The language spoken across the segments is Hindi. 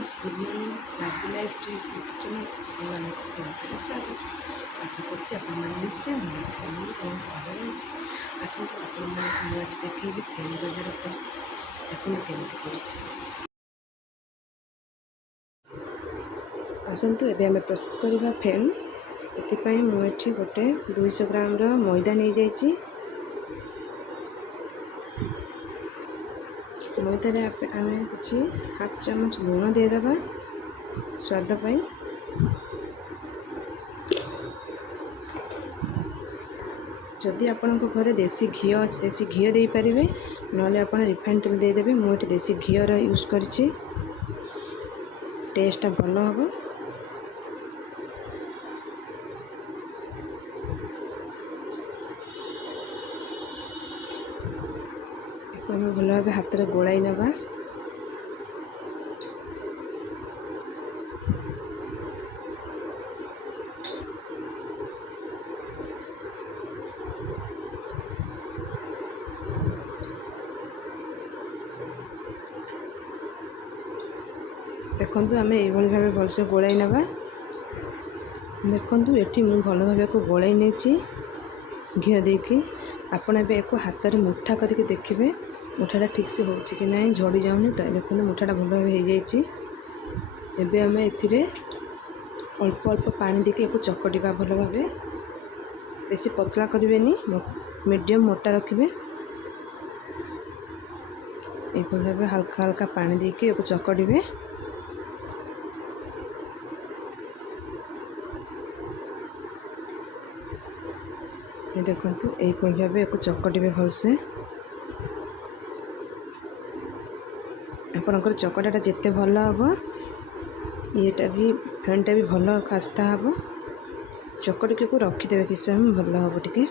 Friends good morning happy life trip YouTube channel आपको स्वागत आशा करছি আপনারা নিশ্চয় ভালো ফ্যামিলি এবং ভালো আছে আসন্তু আপনাদের ମୁଁ ଆଜି ଦେଖେଇବି ଫେନ୍ ଗଜାର ପ୍ରସ୍ତୁତି ଦେଖନ୍ତୁ କେମିତି କରୁଛି। ଆସନ୍ତୁ ଏବେ ଆମେ ପ୍ରସ୍ତୁତ କରିବା ଫେନ୍। ଏଥିପାଇଁ ମୁଁ ଏଠି ଗୋଟେ 200 ଗ୍ରାମର ମଇଦା ନେଇଯାଇଛି। ମଇଦାରେ ଆମେ କିଛି ହାଫ ଚାମଚ ଲୁଣ ଦେଇଦେବା ସ୍ୱାଦ ପାଇଁ। जदि आपणक घरे देसी घी अच्छे देसी घी दे पारे ना आप रिफाइन तेल देदेवे। मुझे देसी घीर यूज कर टेस्ट भल हम। भल भाव हाथ में गोलाई नवा। देखु आम ये भाव भलसे गोलाई नवा। देखु ये मुझे भल भाव को गोलाई नहीं घी देकी आपड़ एक हाथ में मुठा करके देखिए मुठाटा ठीक से हो कि ना झड़ी जाऊनी। तो देखो मुठाटा भल भाव हो जाए। आम ए अल्प अल्प पानी देके एक चकटिबा भल भाव। बेसी पतला करें मीडियम मोटा रखिए। ये भाव हल्का हल्का पानी देके एक चकटिबे। देखु यही भाव एक चकटिबे भलसे। आपणकर चकटाटा जिते भल हम येटा भी फेनटा भी भल खास्ता हम। चकटिके को रखिदेवे कि समय भल हम टे।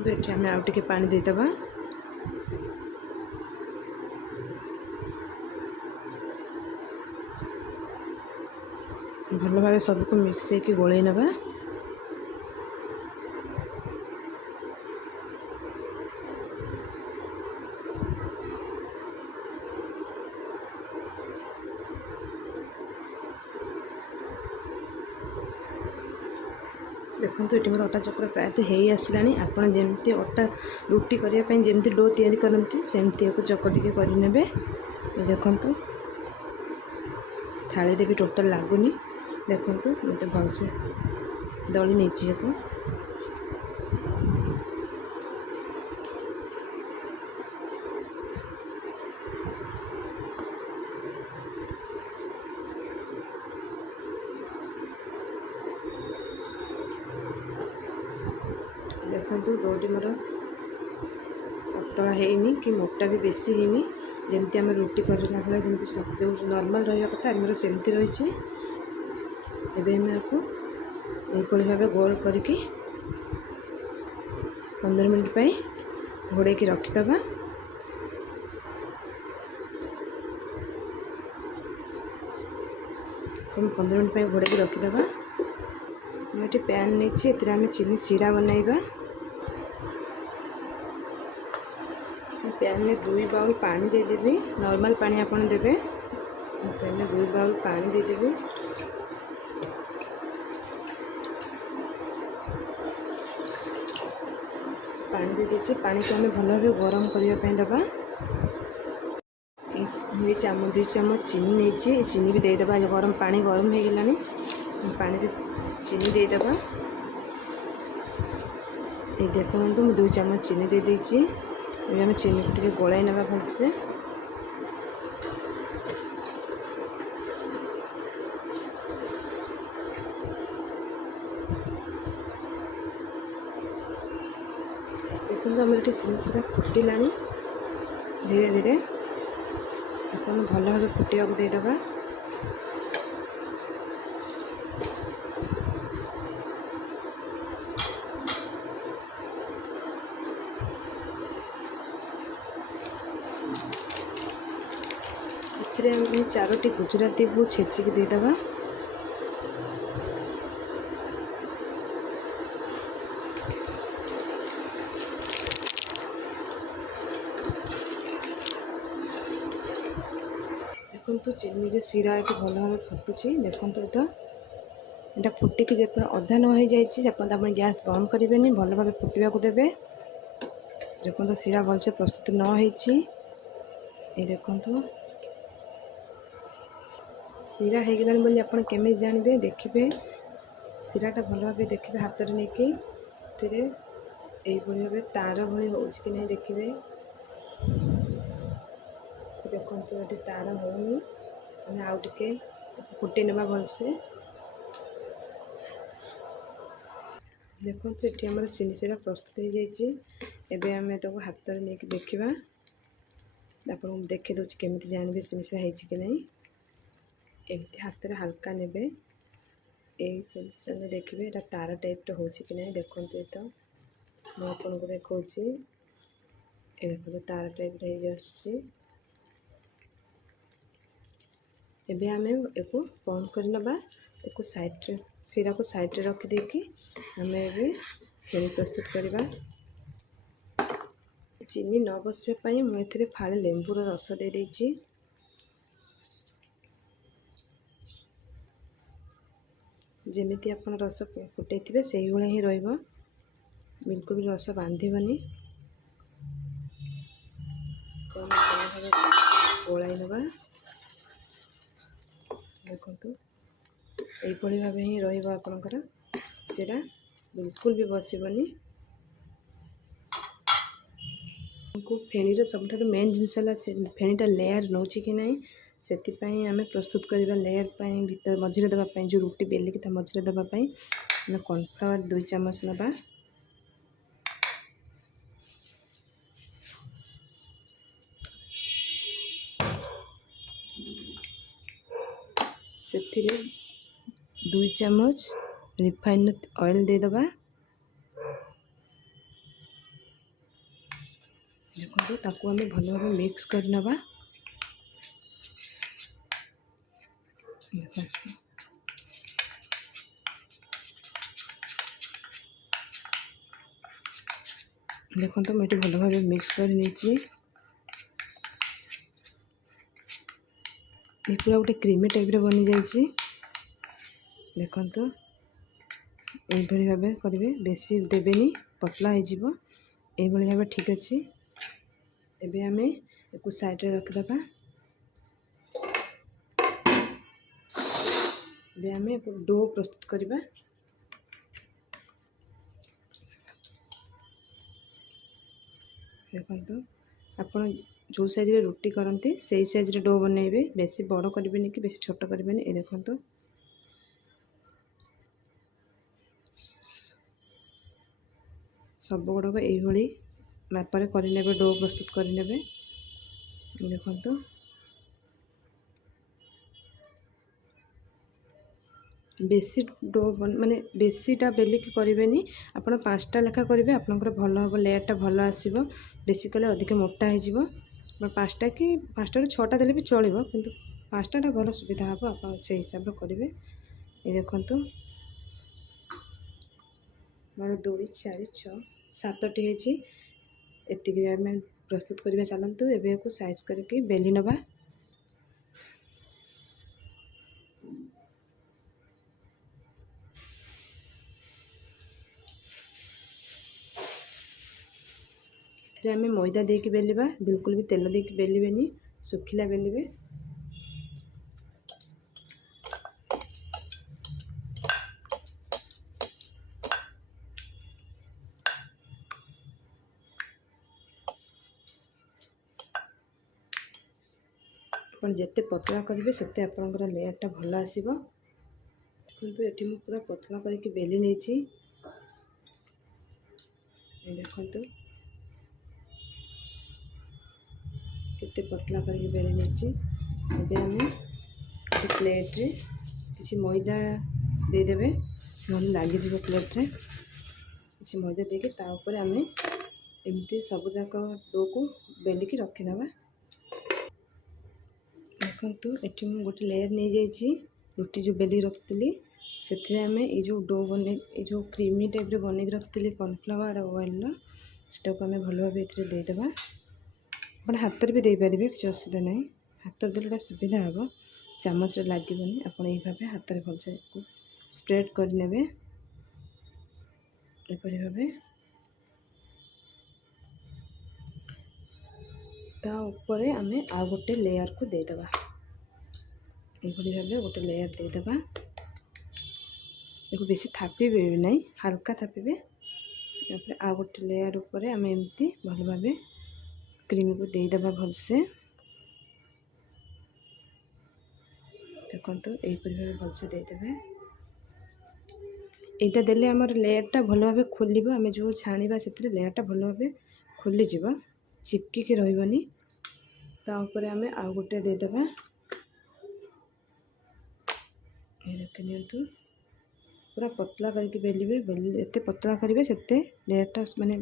ये आम आउ टे पानी देदेबा। भल भाव सबको मिक्स होकर गोलई नवा। देखो ये मोर अटा चक्र प्रायतः हो आसला। आपड़ जमी अटा रुटी करने जमी डो तैयारी करती सेमती एक चकटिके करे। देखु थाली भी टोटाल लगुनि। देखु मत भलसे दली नहीं देखु डोटी मोर पतला है कि मोटा भी बेसी है जमती आम रुटी करला बेले जमी सब जो नॉर्मल रहा कथा आमर सेमती रही। आपको यही भाव गोल करके 15 मिनट घोड़े की रखीदबा। 15 मिनट घोड़े की रखीदबा। मुझे पैन नहीं आम चीनी सीरा बनइबा। पैन में 2 बाउल पानी देदेवी। नॉर्मल पानी आपन देबे। पैन में 2 बाउल पानी देदेवी। पानी दे दीजिए। पानी को हमें भल भाव गरम करने दबा। 2 चामच चीनी नहीं चीनी भी देदेबा। गरम पानी गरम हो गलानी पानी चीनी देदेबा। ये देखो 2 चामच चीनी दे दीजिए। आम चीनी को टे गोलाई नवा भलसे। देखो आम ये चीनी सीरा फुटिला धीरे धीरे। आपन भल भाव फुटिया देदेबा। एथिरे आमे 4टी गुजराती को छेचिक देदेबा। देखो चिनी सीरा ये भल भाव फुटुची। देखो तो यहाँ फुटिकी जब अधा न हो जाए आप गैस बंद करेंगे, भल भाव फुटा देवे। देखो सीरा भलसे प्रस्तुत न हो देखो सीरा हो गलानी बोली आप केमी जानवे देखिए सीराटा भल भाव देखिए हाथ में नहीं भाव तार भाई हो कि नहीं देखिए। देखो ये तार होनी आउ टे फुटे ना भलसे। देखो ये आम चीनी सीरा प्रस्तुत हो जाए। आम हाथ में नहीं देखा आप देखी दूसरी केमी जानवे चीनी सीरा है कि नहीं। एमती हाथ में हल्का ने पोजिशन देखिए यहाँ तार टाइप हो कि नहीं। देखो ये तो मुझे देखा देखो तार टाइप एबे आम एक बंद करनबा। एक साइड सीरा को साइड रे रखी देकी आम ए फेरी प्रस्तुत करवा। चीनी न बसवाई मुझे फाड़े लेंबूर रस दे देची। जेमिति आप रस फुटे थे से ही रही बिल्कुल भी रस बांधबनी। गोलाई नवा देखो यही भाव ही रहा सीरा बिल्कुल भी बसबनी। फेणीर सब मेन जिनस फेणीटा लेयर नौ कि ना से आम प्रस्तुत करवा। लेयर भर मझे देवाई जो रुटी बेलिकी मझे देवाई कॉर्नफ्लावर 2 चामच नवा। से 2 चामच रिफाइन ऑयल देदबा। देखो ताकू आम भल भाव मिक्स करनबा। देखो तो मुझे भल भाव मिक्स कर नहीं पूरा गोटे क्रीमी टाइप बनी जाइए। देखो तो यही भाव करेंगे बेसी देवेनि पतला हो भाव ठीक अच्छे। एबे आमे एक साइड रे रखिदबा। एबे आमे डो प्रस्तुत करवा। देखो आपन जो साइज रे रुटी करते से साइज रे डो बनइबे, बेसी बड़ करेंगे कि बेसी छोट करेंगे। ये देखो सब गुड़ाक यही मापर करने डो प्रस्तुत करने। देखो बेसी डो माने बेसीटा बेलिकी करेंगे आप 5टा लेखा करेंगे आपंकर भल हम लेयरटा भल आसो। बेसी कले अधिक मोटा हो 5टा कि 5टा 6टा देले भी चलो किंतु 5टा भल सुविधा हम आप से हिसाब से करेंगे। ये देखो मोर 2 4 6 7टी एतिक आम प्रस्तुत करवा। चलतु एबे को साइज करके बेली नवा। आम मैदा देकी बेलिबा, बिल्कुल भी तेल देकी बेलिबेनी, सुखिला बेलिबे। आप जिते पतला करेंगे सेते आपंकर लेयरटा भल आसो। किंतु ये पूरा पतला करके बेली नहीं। देखो केते पतला करके बेली नहीं। आम प्लेट रे किसी मैदा देदेवे ना लगिज प्लेट रे किसी मैदा देके ताऊपर आम एमती सब जाक डो को बेलिकी रखीदबा। देखो ये गोटे लेयर नहीं जाइए रुटी जो बेली रखी से आम ये डो बन जो क्रीमी टाइप बन रखी कॉर्नफ्लावर और ऑयल से आम भल भाव देदेबा आप हाथ भी देपारे किसी असुविधा ना हाथ देने सुविधा हम चामच लगे आप भाव हाथ में भलसे स्प्रेड करने भाव ता ऊपर आम आ गोटे लेयर को देदेबा ये भाव गोटे लेयर देदेबा देखो बेसी थापे ना हल्का थापे आ गोटे लेयर उपर आम एमती भल भाव क्रीम को देदेबा भलसे देखो यहीपरि भाव भलसे देदेबे यहाँ देले आमर लेयरटा भल भाव खोल आम जो छाणा से लेयरटा भल भाव खोलीज चिपकिकी रही तापर आम आउ गोटे देदेबा देखी नि पूरा पतला करके बेलिए एत पतला करेंगे से लेयरटा माने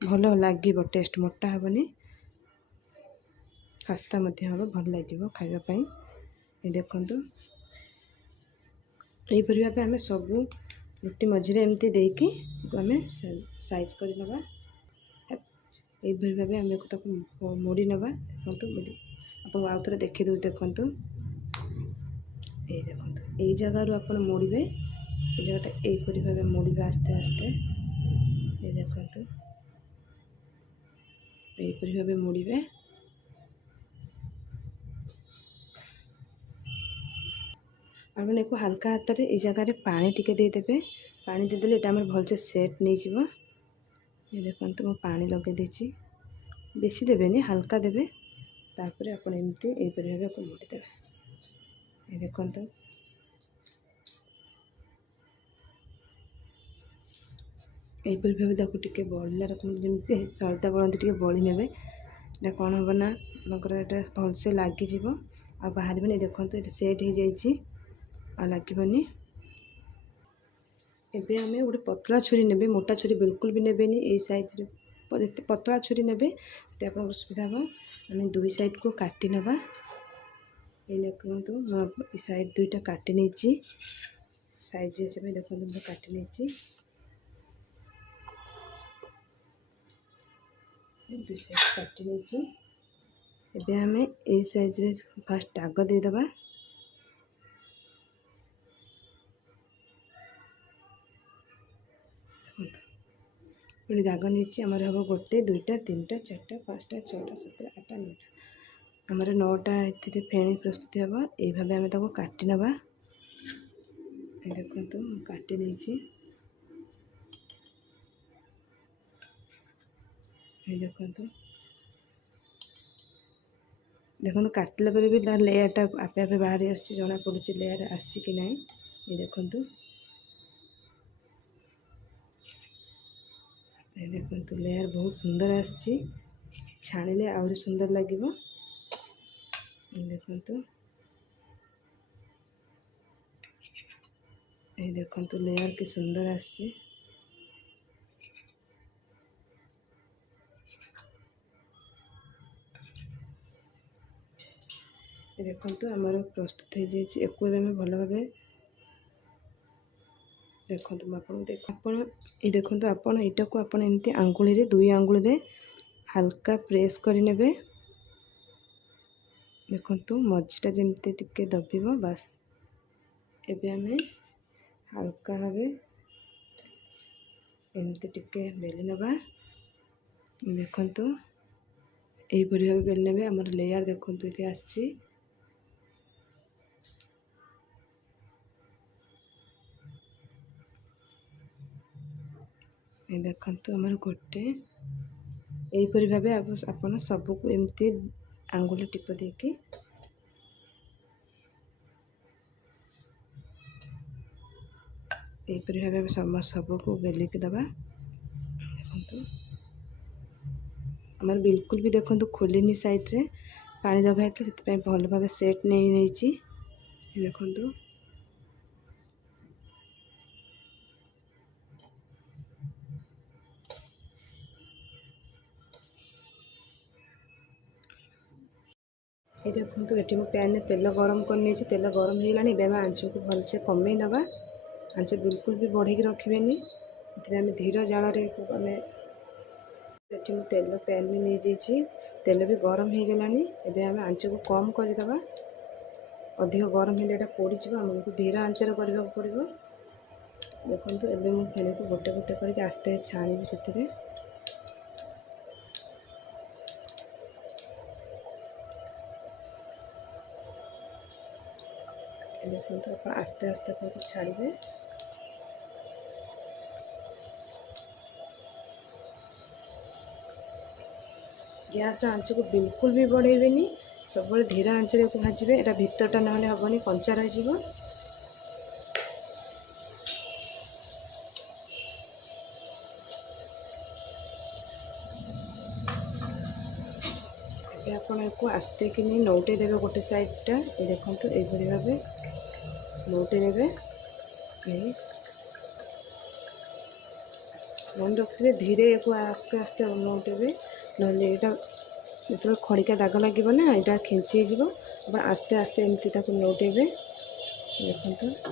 भल लगे टेस्ट मोटा हेनी खास्ता हम भल लगे खावाई ये देखु यहीपरि भाव आम सबू रुटी मझे एमती देकी आम साइज करवा यहीपरि भाव आम मोड़ी नवा देखो आप आउ थे देखी दूँ देखु ये देखो यही जगार आप मोड़े ये जगटा यहीपरि भाव मोड़े आस्ते आस्ते ये देखो यहीपरि भाव मोड़े आपने को हल्का हाथ में ये जगह पानी टिके देदेबे पानी देदेले यहाँ आम भलसे सेट नहीं जीव ये देखो मैं पानी लगे देची बेसी देवेनि हल्का देवे तापर आप एमती यहीपरि भाव मोड़ीदेवे ये देखो यहीपरि भाव ताको टिके बड़ला रकम जमी सलिता बड़ती टे बड़ी ने कौन हम ना आपंकर भलसे लगिज आ बाहर देखो ये सेट हो जाइए आ लगभग एबे आमे गोटे पतला छुरी ने मोटा छुरी बिल्कुल भी नेबेनी ये साइज पतला छुरी ने आप सुविधा हम आम दुई साइड को काटी नवा ये देखो साइड दुईटा काटी नहीं साइज हिसाब देखो मैं काटी नहीं दुई साइड काटी नहीं एबे आम ये साइज रे फास्ट दाग देदेबा पुणी दाग नहीं आमर हम गोटे दुईटा तीन टा चार्टा पाँचटा छटा सातटा आठटा नौटा आमर नौटा ये फेणी प्रस्तुत हम ये भाव आम ताको काटी नवा देखो काटी नहीं देखो देखो काटिला पर भी लेयरटा आपे आपे बाहर जना पड़ी लेयर आसी कि ना ये देखो ये देखो लेयर बहुत सुंदर आसी छाणिले आहरी सुंदर लगे देखो ये देखो लेयर के सुंदर आसी देखो आमर प्रस्तुत हो जाए एक भल भाव देखो ये देखो आपन यहाँ को आप एमती आंगुली दुई आंगुली हल्का प्रेस करने देखो मझीटा जमती टिके दबिव बास एबे आम हल्का भाव एमती टिके बेली नवा देखो यहीपरि भाव बेली ने आमर लेयर देखो ये आसी ये देखो आमर गोटे यहीपरि भाव आप सबको एमती आंगुली टिप देकी यहीपरि भाव सबको बेलिक दबा देखो आमर बिल्कुल भी देखो खोलिनी साइड रे पानी लगाई से भल भाव सेट नहीं देखो ये देखो ये पैन में तेल गरम कर तेल गरम हो गलानी एवं आंच को भलसे कमे नवा आंच बिल्कुल भी बढ़े रखिए आम धीर जाल आम ये तेल पैन में नहीं जाइए तेल भी गरम हो गलानी एवं आम आंच को कम करदे अधिक गरम हेल्ला पोड़ आमको धीर आंचर करने को पड़ो। देखो एवं मुझे फेणी को गोटे गोटे करके आस्ते छाणी से देखो आप आस्ते आस्ते करके छाड़े गैस आंच को बिल्कुल भी बढ़ेबेनी सब धीर आंचर को भाजबे एटा भीतरटा ना हेबनी कंचा रही। आपको आस्ते कि नौटे देवे गोटे साइडटा ये देखो यही भाव नौटे देवे मन रखिए धीरे को आस्ते आस्ते नौटेबे ना जो खड़िका दाग लगे ना यहाँ खेची आप आस्ते आस्ते एमती नौटेबे देखो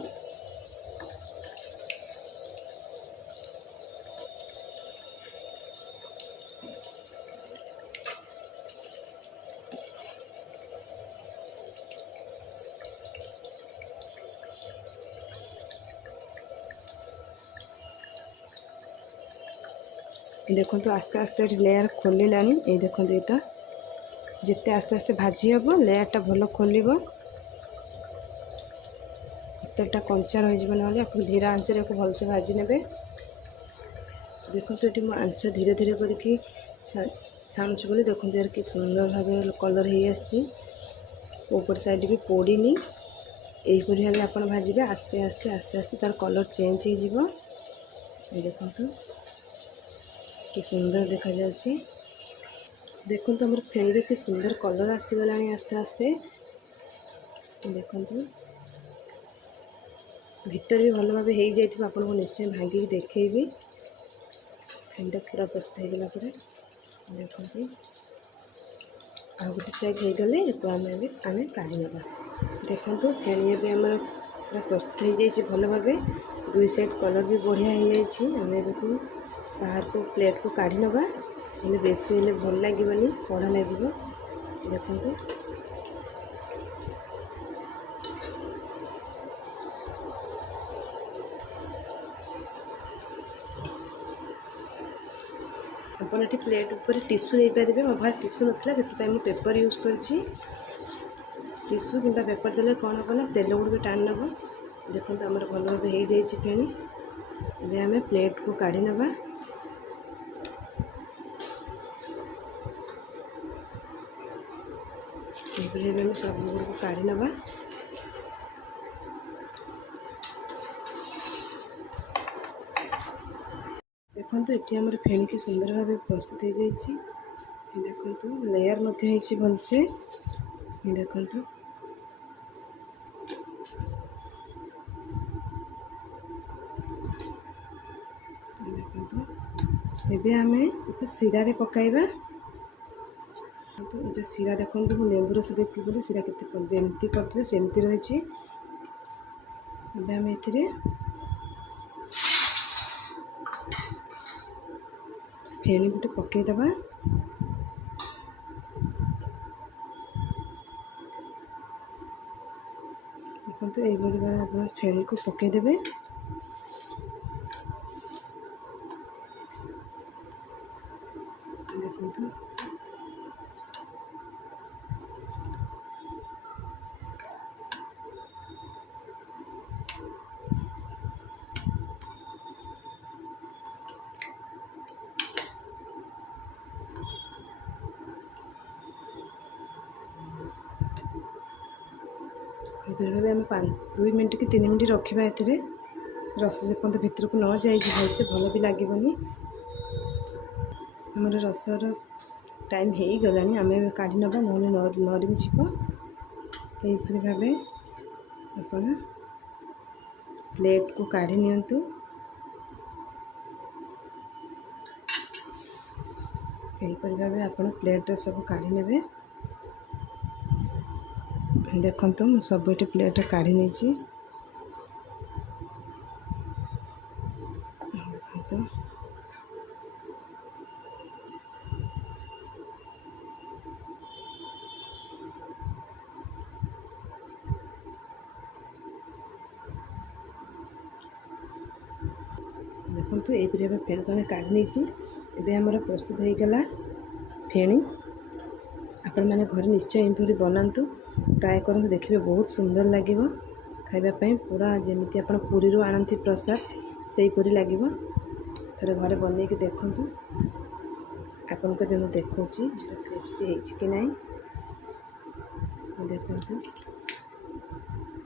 देखो आस्ते आस्ते लेयर खोलिलानी ये देखो यहाँ जिते आस्ते आस्ते भाजी हम लेयरटा भल खोल भीतरटा कंचा रही ना आप धीरे आंचर को भलसे भाजी ने देखो ये आंच धीरे धीरे करके छाणुची बोली देखो यार कि सुंदर भाव कलर हो आसी ऊपर साइड भी पोड़नी यहीपरी भाव आप भाजबे आस्ते आस्ते आस्ते आस्ते तार कलर चेंज हो देखो कि सुंदर देखा जाउछि देखो तो हमर फेणी कि सुंदर कलर आसीगला आस्ते आस्ते देखो भीतर भी भल भाव हो जाए आपको निश्चय भांगिक देखी फेणीटा पूरा प्रस्तुत हो गला देखो आ गोटे साइड हो गले आम काढ़ी ना देखो फेणी भी आम पूरा प्रस्तुत हो जाए भल भाव दुई साइड कलर भी बढ़िया हो जाए बाहर को प्लेट को काढ़ी नवा हेल्ले बेसी हेल्ले भल लगे कड़ा लगे देखो अपन ये प्लेट ऊपर टिश्यू दे पारे मो भाई टिश्यू नाला से मुझे पेपर यूज कर टिश्यू कि पेपर देले कौन हम ना तेल गुड़ टाण नब देखो आम भल भाव हो जाए फेणी ए आम प्लेट को काढ़ी नवा ये सब गुड़ को काढ़ी नवा देखो ये आम फेणी की सुंदर भाव प्रस्तुत हो जाए देखो लेयर भलसे देखो देखो आम सीरा पकाइबा तो ये जो सीरा देखो लेंबू रस देती बोली सीरा केमती करते सेमती रही आम ए फेणी गोटे पकईदबा देखो ये आप फेणी को पकईदेवे देखो भाव आम 2 मिनट कि 3 मिनट रखा ये रस जेपर्यंत भितर को न जाए भलसे भल भी लगेनि आम रसर टाइम हो गला आम काढ़ी नवा ना नरम जीव यहीपरी भाव आप प्लेट को काढ़ी नियंतु यहीपरी भाव आप प्लेट सब काढ़ी नेबे ଦେଖନ୍ତୁ ମୁଁ ସବୁ ଏଠି ପ୍ଲେଟ୍ କାଢ଼ି ନେଇଛି। ଦେଖନ୍ତୁ ଦେଖନ୍ତୁ ଏଇପରି ଭାବେ ଫେଣି ଆମେ କାଢ଼ି ନେଇଛି। ଏବେ ଆମର ପ୍ରସ୍ତୁତ ହୋଇଗଲା ଫେଣି। ଆପଣମାନେ ଘରେ ନିଶ୍ଚୟ ଏମିତି ବନାନ୍ତୁ, ଟ୍ରାଏ କରନ୍ତୁ, ଦେଖିବେ ବହୁତ ସୁନ୍ଦର ଲାଗିବ ଖାଇବା ପାଇଁ। ପୁରା ଯେମିତି ଆପଣ ପୁରୀରୁ ଆଣନ୍ତି ପ୍ରସାଦ ସେହିପରି ଲାଗିବ। ଥରେ ଘରେ ବନେଇକି ଦେଖନ୍ତୁ। ଆପଣଙ୍କୁ ଏବେ ମୁଁ ଦେଖାଉଛି କ୍ରିସ୍ପି ହେଇଛି କି ନାହିଁ। ଦେଖନ୍ତୁ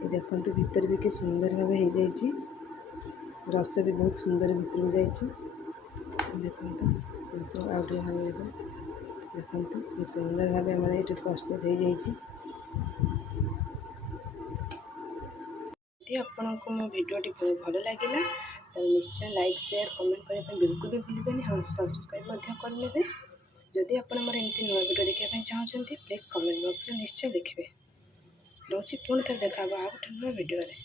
ଦେଖନ୍ତୁ ଭିତରେ ବି କି ସୁନ୍ଦର ଭାବେ ହେଇଯାଇଛି। ରସ ବି ବହୁତ ସୁନ୍ଦର ଭିତରକୁ ଯାଇଛି। ଦେଖନ୍ତୁ ଆଉ ଟିକେ ଭଲ ହେବ। ଦେଖନ୍ତୁ କି ସୁନ୍ଦର ଭାବେ ଆମର ଏଠି ପ୍ରସ୍ତୁତ ହେଇଯାଇଛି। ଯଦି ଆପଣଙ୍କୁ ମୋ ଭିଡ଼ିଓଟି ଭଲ ଲାଗିଲା ତାହେଲେ ନିଶ୍ଚୟ ଲାଇକ୍, ସେୟାର, କମେଣ୍ଟ କରିବା ପାଇଁ ବିଲକୁଲ ବି ଭୁଲିବେନି। ହଁ, ସବସ୍କ୍ରାଇବ୍ ମଧ୍ୟ କରିନେବେ। ଯଦି ଆପଣ ମୋର ଏମିତି ନୂଆ ଭିଡ଼ିଓ ଦେଖିବା ପାଇଁ ଚାହୁଁଛନ୍ତି ପ୍ଲିଜ୍ କମେଣ୍ଟ ବକ୍ସରେ ନିଶ୍ଚୟ ଲେଖିବେ। ରହୁଛି, ପୁଣି ଥରେ ଦେଖା ହେବ ଆଉ ଗୋଟେ ନୂଆ ଭିଡ଼ିଓରେ।